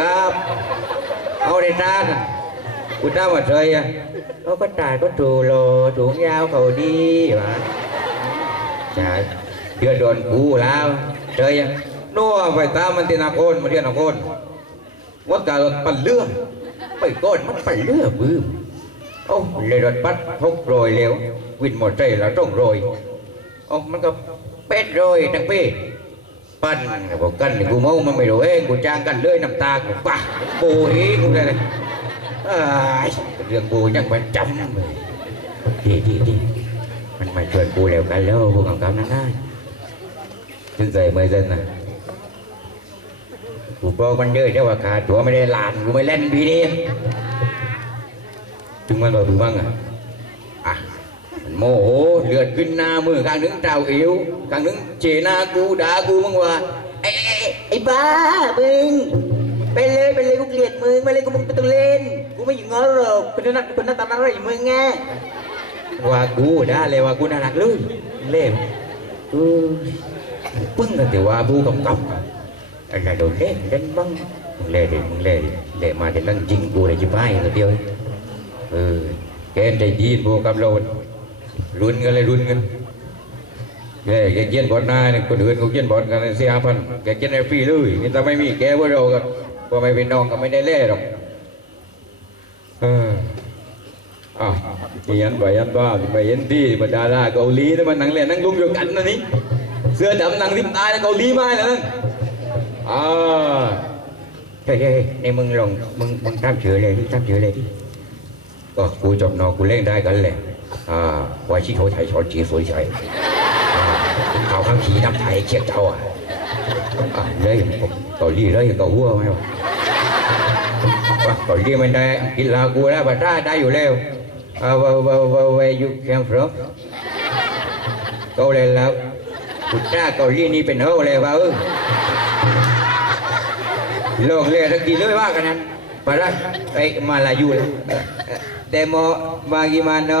ครับ เอาได้ตาน่ะกูตามาเฉยอะเขาก็ตายก็ถูโลถุงยาวเขาดีวะใช่เดือดโดนกูแล้วเฉยอะนัวไปตามมันที่นาโคนมาเรียนนาโคนวัดการรถปั่นเรือไปก้อนมันปนเรือบื้มโอ้เลยรถบัสหกโรยเร็ววินหมดใจแล้วต้องโรยโอ้มันก็เป็ดโรยทั้งปี ปั้นบอกกันนี่กูเมามันไม่รู้เองกูจ้างกันเลยน้ำตากูป่ะปูอีกูเลยเลยอ้ายเรื่องกูยังมันจำเลยดีดีดีมันมาชวนกูแล้วกันแล้วพวกกับเขานั่นได้ถึงใจไม่เล่นนะกูบอกมันเยอะเจ้าว่าขาดตัวไม่ได้ลานกูไม่เล่นปีนี้ถึงมันบอกดูบ้างอะอะมัน โมโหเลือดขึ้นหน้ามือข้างหนึงเจ้าเอวข้างหนึงเจหน้ากูด่ากูมึงว่าไอ้ไอ้ไอ้ไอ้บ้ามึงไปเลยไปเลยกูเกลียดมึงไปเลยกูมึงไม่ต้องเล่นกูไม่อยู่งอหรอกเป็นนักเป็นนักตามอะไรมึงไงว่ากูได่าเลยว่ากูน่ารักเลยเล่มเออปึ้งกันแต่ว่าบูกำกับอะไรโดนเล่นเล่นบ้างมึงเล่นดิมึงเล่นดิเล่นมาเดี๋ยวนั่งยิงกูเลยจิบ้ายเลยเดียวเออแกได้ยินบูกับเรา รุนกันเลยรุนกันแกแกเกียนบอลนายคนอื่นเขาเกียนบอลกันเสียพันแกเกียนไอ้ฟรีเลยนี่ถ้าไม่มีแกพวกเราก็พอไม่เป็นน้องก็ไม่ได้เล่หรอกเอออะที่ยันไปยันบ้าไปเห็นที่บรรดาราเกาหลีที่มันนั่งเล่นนั่งลุมอยู่กันนะนี่เสื้อดำนั่งริมตายนะเกาหลีมาแล้วนั่นอ่าเฮ้ยเฮ้ยในมึงลงมึงมึงทำเฉยเลยดิทำเฉยเลยดิก็กูจบนอกูเล่นได้กันเลย อ่าไว้ที่เขาไทยชอนจีสวยใจเขาข้างขี่น้ำไทยเชียกเจ้าอะอะเลยผมเกาหลีเลยเกาหัวไหมวะเกาหลีมันได้กินลากูแล้วบัตรได้อยู่แล้วอ่าวาวาวาว่าอยู่แคมป์ฟรอเกาเลยแล้วกูจ้าเกาหลีนี่เป็นเฮาเลยว่าเออโลกเลยทักทีเลยว่ากันนั้นปะละไอ้มาลายูเลย demo bagaimana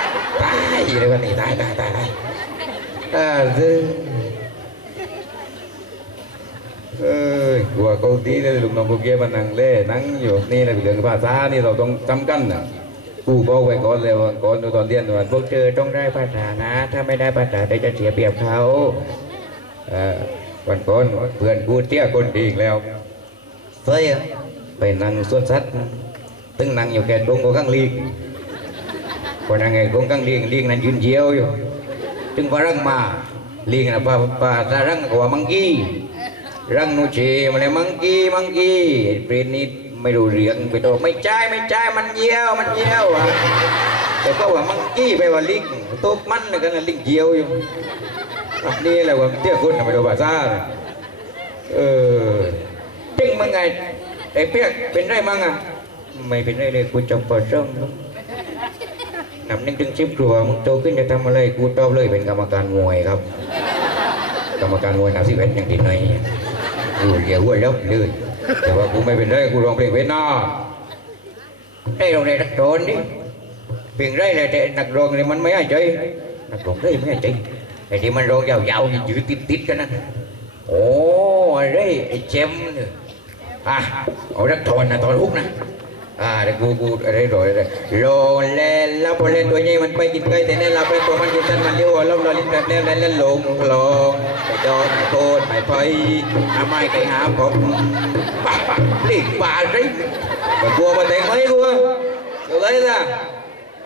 อีเจ้ายเลยวันนี้ตายตายตายตายอ่าซึ่งเอ้ยกลัวเกาหลีเลยลูกน้องก็เกลียดมันนั่งเล่นั่งอยู่นี่นะเรื่องภาษานี่เราต้องจำกันนะกูบอกไว้ก่อนเลยว่าก่อนตอนเรียนว่าพวกเธอต้องได้ภาษานะ ถ้าไม่ได้ภาษาเดี๋ยวจะเสียเปรียบเขาเอ่อวันก่อนเพื่อนกูเตี้ยคนดีอีกแล้วเฟ้ยไปนั่งสวนสัตว์ตึงนั่งอยู่แค่ตรงกับข้างลีก คนนั่งไงตรงข้างลีกลีกนั้นยืนเยียวอยู่ถึงพอรังมาลีกนะป้าป้าตารังกว่ามังกี้รังนูเชมาเลยมังกี้มังกี้เปรตนี่ไม่รู้เรื่องไปโตไม่ใช่ไม่ใช่มันเยียวมันเยียวอะแต่ก็ว่ามังกี้ไปว่าลิงตบมันนะกันนะลิงเยียวอยู่อะนี่แหละว่าเตี้ยคนน่ะไม่รู้ภาษาน่ะเออจึงมึงไงไอ้เปียกเป็นไรมั่งอะไม่เป็นไรเลยกูจำปอดร่อง นำหนึ่งถึงสิบครัวมึงโตขึ้นจะทำอะไรกูตอบเลยเป็นกรรมการมวยครับ กรรมการมวยหนาสิบเอ็ดอย่างติดในกูเดี๋ยวหัวแล้วเลยแต่ว่ากูไม่เป็นไรกูรองเพลงเวียดนามได้รองในนักโดนดิเพียงไรเลยแต่นักรองนี่มันไม่ให้ใจนักรองเลยไม่ให้ใจไอ้ที่มันรองยาวๆยืดติดๆกันนะโอ้อะไรไอ้เจมเนี่ย à ở đất thôn là thôn hút nè à để gu gu ở đây rồi rồi lô lên lao bò lên đuôi nhi mình bay kinh cây thế nên là bên của mình kinh mình liêu ở lông rồi lên đẹp lên lên lên lộn lộn phải cho phải thôn phải phơi à mai cái há có bà bà liền bà đấy mà cua mà thấy mấy cua rồi lấy ra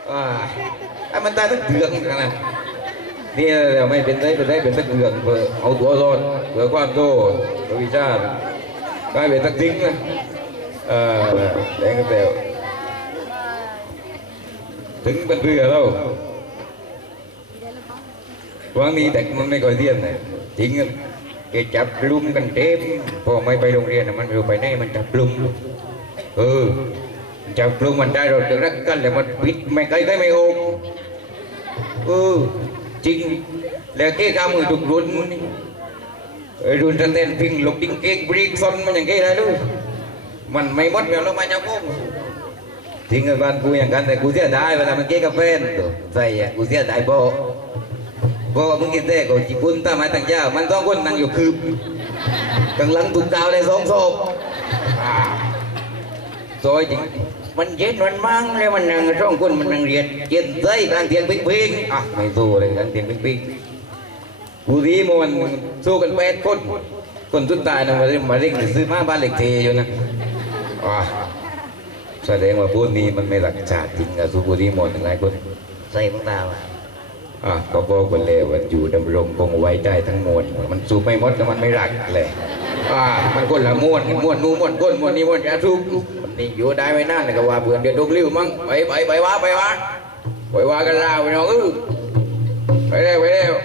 à anh mình ta thức tượng cái này นี่เราไม่เป็นได้เป็นได้เป็นตะเกืองเพื่อเอาตัวรอดเพื่อความโตเพื่อวิชา กลายเป็นตักดิ้งนะเ ออแดงกันเตียวถึงเป็นเพื่อเราวันนี้แต่มันไม่ก่อยเรียนนะจริงแกจับลุมกันเต็มพอไม่ไปโรงเรียนมันไม่รู้ไปไหนมันจับลุมเออจับลุมมันได้เราจะรักกันแล้วมันปิดไม่ไกลได้ไม่โอกเออจริงแล้วแกกำมือทุกรุนนี่ไอ้รุ่นเต้นพิงลกดิ้งเก๊กบริกซอนมันอย่างแกได้ด้วย มันไม่หมดแล้วเรามาจากกุ้งทิ้งกันบ้านกูอย่างกันแต่กูเสียดายเวลามันเก๊กกับแฟนตัวใส่อะกูเสียดายบ่บ่ว่ามึงกินแต่กูจีบุญตามมาตั้งยาวมันต้องคนนั่งอยู่คืบกำลังถูกดาวในสองศพอ่าซอยจริงมันเย็นมันมั่งแล้วมันนั่งสองคนมันนั่งเรียนเย็นใจกลางเตียงปิ๊งปิ๊งอะไม่สู้เลยกลางเตียงปิ๊งปิ๊งกูดีมันสู้กันแปดคนคนสุดท้ายนะมาเร่งมาเร่งซื้อมาบ้านเล็กเทอยู่นะอ่า แสดงว่าพวกนี้มันไม่หลักชาติจริงอะสุบุรีหมดหลายคนใส่พวกเราอะอะก็บอกกันเลยว่าอยู่ดำรงคงไว้ได้ทั้งมวลมันสูบไม่หมดแล้วมันไม่รักเลยอ่ามันคนละม้วนม้วนนู้นม้วนก้นม้วนนี้ม้วนยาทุกมันนี่อยู่ได้ไม่นานเลยก็ว่าเพื่อนเดือดดกลิ้วมั้งไปไปไปว่าไปว่าไปว่ากันลาวไปน้องเออไปเร็วไปเร็ว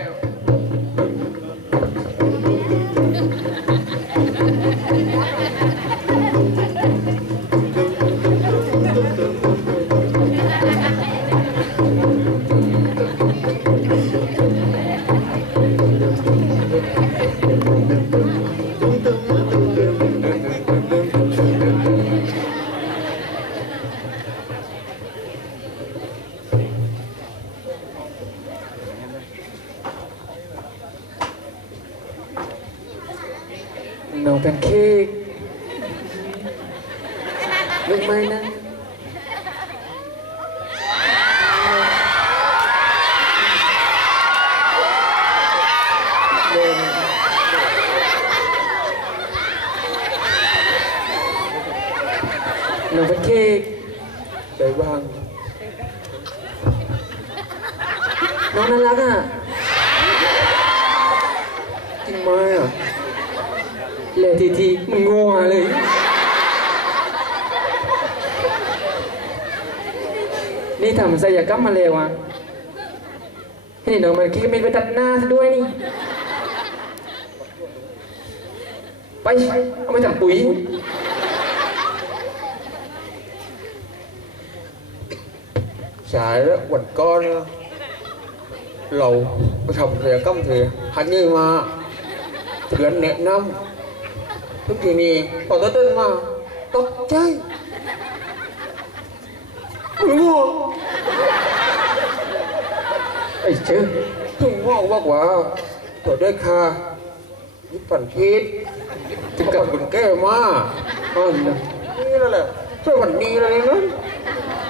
งไหมอะเลยทีทีมึงงัวเลยนี่ทำศัลยกรรมมาเลวอะให้นี่น้องมันคิดไม่ไปตัดหน้าซะด้วยนี่ ไป เอาไปทำปุ๋ย Dạ đó, quỳnh con á, lầu cái thầm thì cấm thì hẳn như mà chuyện nẹt năm cái gì nè còn tới tên mà tóc cháy đúng không ไอ้เจ้าถึงห้ว่าว่าตัวได้ค่ะยิบปั่นคิดถึงกับคนแก้มาอ้อนนะนี่นั่นแหละช่วยวันนี้เลยนะถึงกันก็ทีนี้นั่นเลยขอรถรับหมาบ้เขาก็ทเหล่ๆมันำก็ไอ้คนไม่ไอ้งัวอืมจัดไอ้งวงมันบอกไอ้บ้างเด็กชนนั่นไม่ไอ้อะงัวเอ้ยไม่ไอ้งัวทำไรมีกลัวบ้างกับไม่ไอ้งัวก็คอยกลัวบ้างอะไรอีกแล้วตัวกูตัวเล็กกูก็เนงั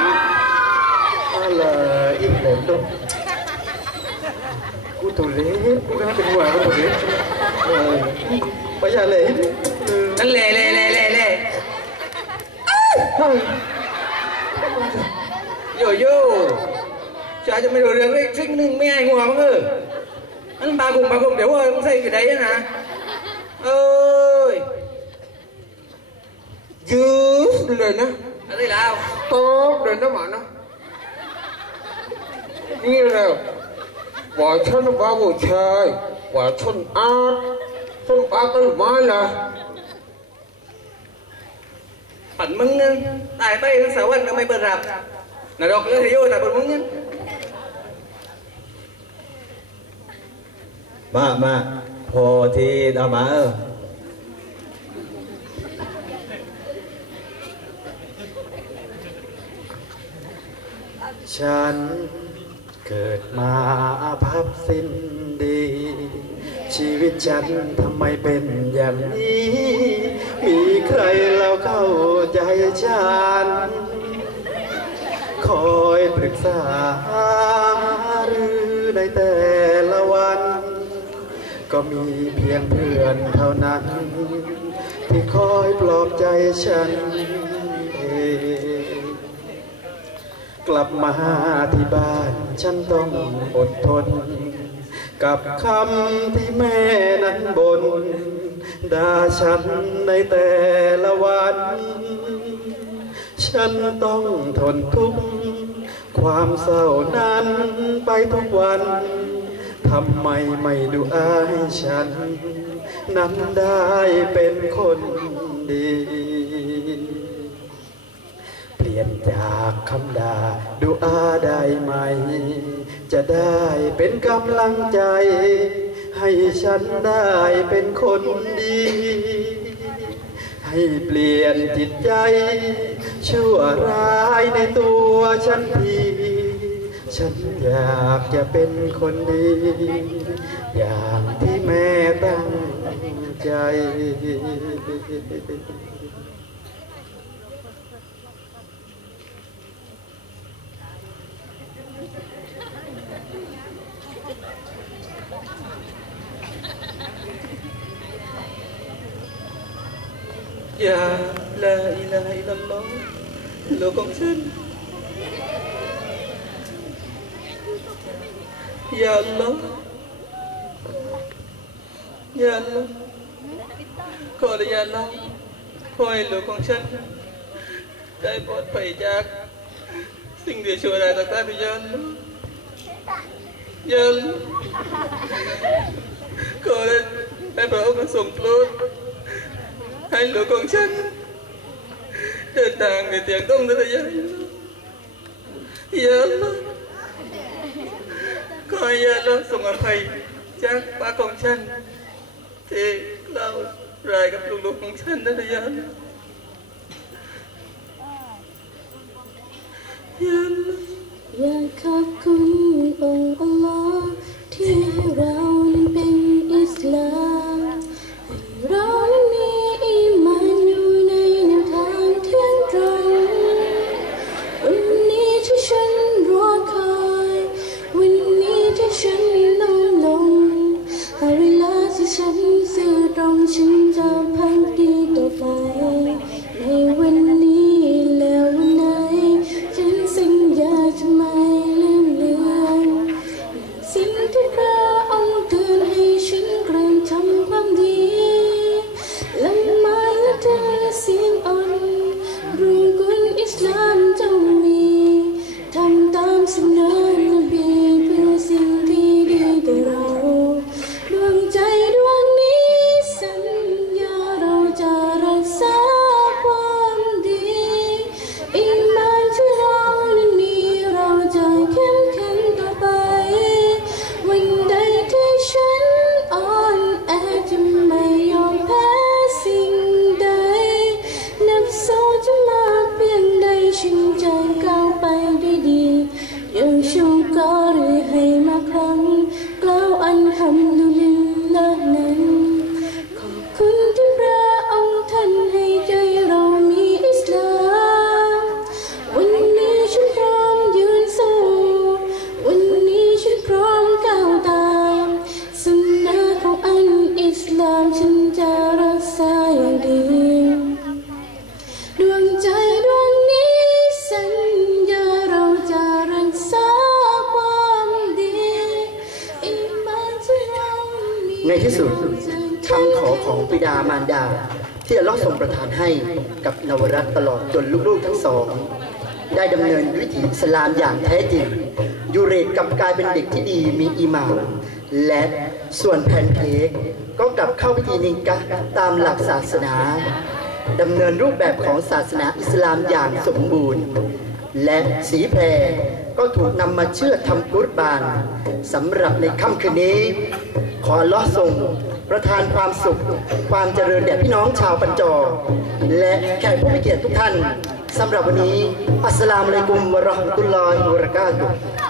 นึ่งไม่ให้งัวมั้งเอออันบากุมบากุมเดี๋ยวว่ามึงใส่กี่ใดนะเอ้ยยืดเลยนะอะไรแล้วตอบเลยนะหมา นะนี่แหละว่าฉันบ้าผู้ชายว่าฉันอาร์ตฉันปากกันไม้ละปั่นมึงเงินตายไปทั้งสาวันก็ไม่เปิดรับนรกเลยโยแต่เปิดมึงเงินมามาพอที่เอามาเออฉัน เกิดมาอาภัพสิ้นดี ชีวิตฉันทำไมเป็นอย่างนี้ มีใครเราเข้าใจฉัน คอยปรึกษาหรือในแต่ละวัน ก็มีเพียงเพื่อนเท่านั้น ที่คอยปลอบใจฉัน ลับมาที่บ้าน ฉันต้องอดทน กับคำที่แม่นั้นบนด่าฉันในแต่ละวัน ฉันต้องทนทุกข์ความเศร้านั้นไปทุกวันทำไมไม่ดูอายฉัน นั้นได้เป็นคนดี ปลี่ยนจากคำด่าดูอาได้ไหม จะได้เป็นกำลังใจ ให้ฉันได้เป็นคนดี ให้เปลี่ยนจิตใจ ชั่วร้ายในตัวฉันทีฉันอยากจะเป็นคนดี อย่างที่แม่ตั้งใจ อย่าลาอิลาฮะอิลลัลลอฮ์ลูกของฉันอย่าอัลลอฮ์อย่าอัลลอฮ์ ขอเลยอย่าอัลลอฮ์ขอให้ลูกของฉันได้ปลอดภัยจากสิ่งที่ชั่วร้ายำต ยัง ดามารดา ที่อัลเลอฮ์ทรงประทานให้กับนวรัตน์ตลอดจนลูกๆทั้งสอง ได้ดำเนินวิถีอิสลามอย่างแท้จริง ยูเรตกลับกลายเป็นเด็กที่ดีมีอีหมานและส่วนแพนเค้กก็กลับเข้าพิธีนิกะตามหลักศาสนาดำเนินรูปแบบของศาสนาอิสลามอย่างสมบูรณ์ และสีแพรก็ถูกนำมาเชื่อทำกุรบานสำหรับในค่ำคืนนี้ ขอลเลอฮ์ทรง ประทานความสุข ความเจริญแด่พี่น้องชาวปัญจอ และแขกผู้มีเกียรติทุกท่านสำหรับวันนี้อัสสลามุอะลัยกุมวะเราะห์มะตุลลอฮิวะบะเราะกาตุฮ์